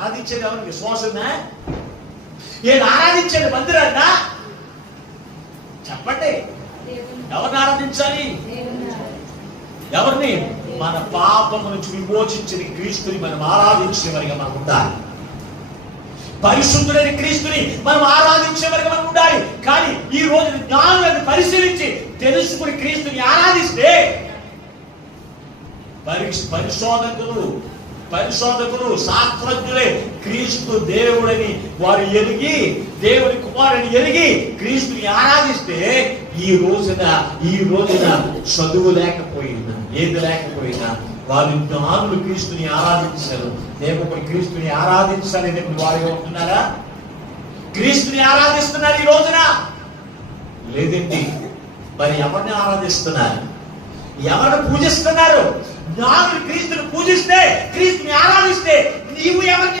ఆరాధించేది ఎవరు? విశ్వాసంగా ఏది ఆరాధించేది? మందిరాన్నా? చెప్పండి, ఎవరిని ఆరాధించాలి? ఎవరిని? మన పాపం నుంచి విమోచించిన క్రీస్తుని మనం ఆరాధించేవారిగా మనం ఉండాలి. పరిశుద్ధుడైన క్రీస్తుని మనం ఆరాధించేవారిగా మనం ఉండాలి. కానీ ఈ రోజు జ్ఞానులను పరిశీలించి తెలుసుకుని క్రీస్తుని ఆరాధిస్తే పరిశోధకులు శాస్త్రజ్ఞులే క్రీస్తు దేవుడని వారు ఎరిగి, దేవుని కుమారుని ఎరిగి క్రీస్తుని ఆరాధిస్తే ఈ రోజున చదువు లేకపోయినా ఏది లేకపోయినా వారు జ్ఞానులు క్రీస్తుని ఆరాధించారు. దేవుడు క్రీస్తుని ఆరాధించాలని వారు ఉంటున్నారా? క్రీస్తుని ఆరాధిస్తున్నారు ఈ రోజున? లేదండి. మరి ఎవరిని ఆరాధిస్తున్నారు? ఎవరిని పూజిస్తున్నారు? జ్ఞానులు క్రీస్తుని పూజిస్తే, క్రీస్తుని ఆరాధిస్తే నీవు ఎవరిని